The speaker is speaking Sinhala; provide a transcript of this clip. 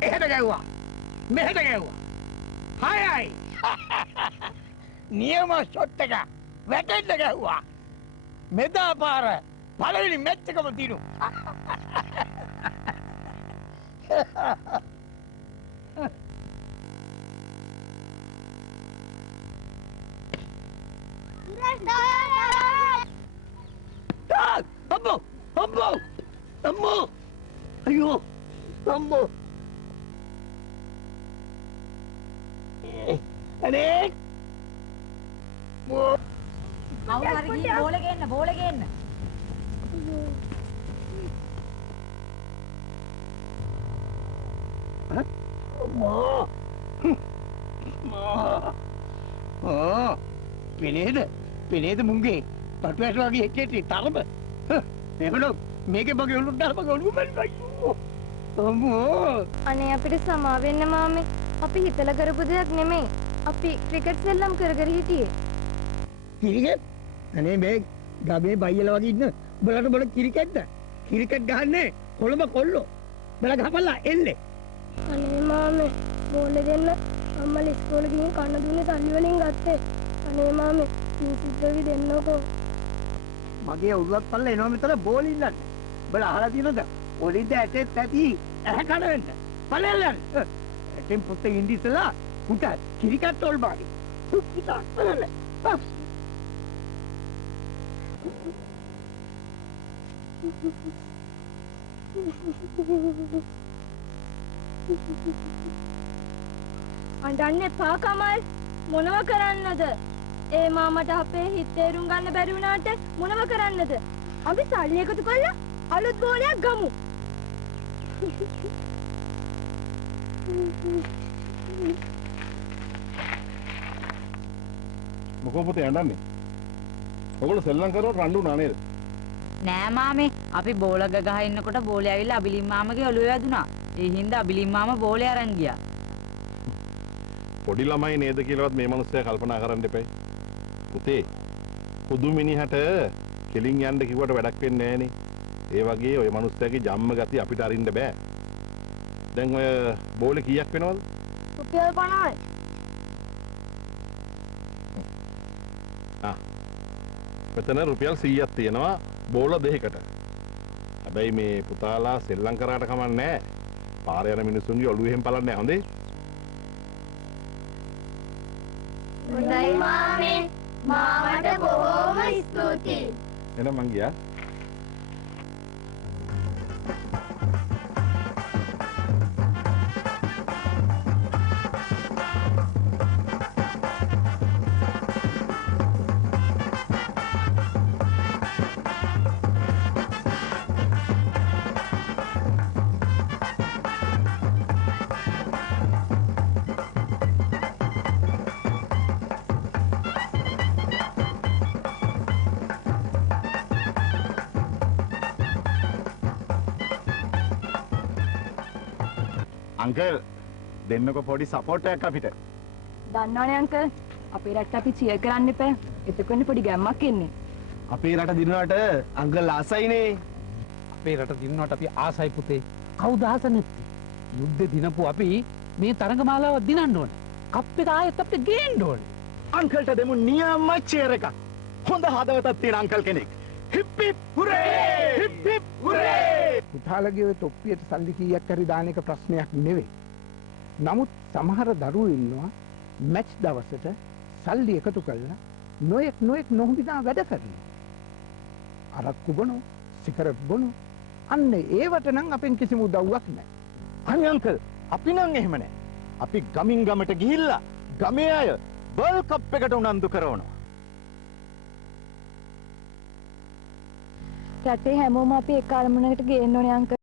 එහෙට ගැව්වා. මෙහෙට ගැව්වා. හයයි. නියම ෂොට් එක වැටෙන්න ගැව්වා. මෙදා පාර පළවෙනි මැච් එකම දිනු. අම්මෝ අම්මෝ අම්මෝ අයියෝ අම්මෝ අනේ කවුරු හරි ගිහින් බෝල ගේන්න අම්මෝ පෙනේද මුංගේ පටුවැට වගේ එක්කේටි තරම එහෙනම් මේකේ මගේ ඔළුවට දාලා මගේ ඔළුව මැල්ලයි අම්මෝ අනේ අපිට සමා වෙන්න මාමේ අපි හිතලා කරපු දෙයක් නෙමෙයි අපි ක්‍රිකට් සෙල්ලම් කර හිටියේ කිරිකට් අනේ මේ ගමේ බයියලා වගේ ඉන්න උඹලට බල කිරිකට්ද කිරිකට් ගහන්නේ කොළඹ කොල්ලෝ බල ගහපල්ලා එන්නේ අනේ මාමේ බෝල දෙන්න අම්මලා ඉස්කෝලේ ගිහින් කන්න දුන්නේ තල්ලි වලින් ගත්තේ අනේ මාමේ ඉතින් දෙන්නකෝ මගේ උරුවත් පල්ල එනවා මෙතන බෝල් ඉන්නන්න බල අහලා තියෙනවද ඔලින්ද ඇටෙත් ඇති ඇහ කන වෙන්න පළයල්ලන්න ඇටෙන් පුත්තේ ඉන්දිසලා උට කිරිකට් තෝල් බාගේ පුත්තා පළල අඬන්නේ පා කමල් මොනව කරන්නද ඒ මාමට අපේ හිත තේරුම් ගන්න බැරි වුණාට මොනව කරන්නද අපි සල්ලි එකතු කරලා අලුත් බෝලයක් ගමු මොකෝ පුතේ යන්නන්නේ ඔයගොල්ලෝ සෙල්ලම් කරලා රණ්ඩු නා නේද නෑ මාමේ අපි බෝල ගහ ඉන්නකොට බෝලේ ඇවිල්ලා අබිලින් මාමගේ ඔළුවේ වැදුනා ඒ හින්දා අබිලින් මාම බෝලේ අරන් ගියා පොඩි ළමයි නේද කියලාවත් මේ මිනිස්සයා කල්පනා කරන්න එපයි පුතේ පුදු මිනිහට කෙලින් යන්න කිව්වට වැඩක් වෙන්නේ නෑනේ ඒ වගේ ඔය මිනිස්සයාගේ ජම්ම ගතිය අපිට අරින්න බෑ දැන් ඔය බෝලේ කීයක් වෙනවද රුපියල් 50යි මෙතන රුපියල් 100ක් තියෙනවා බෝල දෙකකට හැබැයි මේ පුතාලා සෙල්ලම් කරාට කමක් නෑ පාරේ යන මිනිස්සුන්ගේ ඔළුවෙන් බලන්නේ හොඳේ හොඳයි මාමේ මාමට බොහොම ස්තුතියි එහෙනම් මං ගියා අංකල් දෙන්නකො පොඩි සපෝට් එකක් අපිට. දන්නවනේ අංකල් අපේ රටට අපි චියර් කරන්න එපා. එතකොට පොඩි ගැම්මක් එන්නේ. අපේ රට දිනුවට අංකල් ආසයිනේ. අපේ රට දිනුවට අපි ආසයි පුතේ. කවුද ආස නැත්තේ? යුද්ධේ දිනපු අපි මේ තරඟමාලාව දිනන්න ඕනේ. කප් එක ආයෙත් අපිට ගේන්න ඕනේ. අංකල්ට දෙමු නියම චියර් එකක්. හොඳ හදවතක් තියෙන අංකල් කෙනෙක්. Hip hip hooray! Hip hip hooray! පුතාලගේ ඔය තොප්පියට සල්ලි කීයක් හරි දාන එක ප්‍රශ්නයක් නෙවෙයි. නමුත් සමහර දරුවෝ ඉන්නවා මැච් දවසට සල්ලි එකතු කරලා නොයෙක් නොහොබිනා වැඩ කරනවා. අරක්කු බොනෝ, සිගරට් බොනෝ. අන්න ඒවට නම් අපෙන් කිසිම උදව්වක් නැහැ. අනේ අංකල් අපි නම් එහෙම නැහැ. අපි ගමින් ගමට ගිහිල්ලා ගමේ අය වර්ල්ඩ් කප් එකට උනන්දු කරනවා. රටේ හැමෝම අපි එක අරමුණකට ගේන්න ඕනේ අංකල්.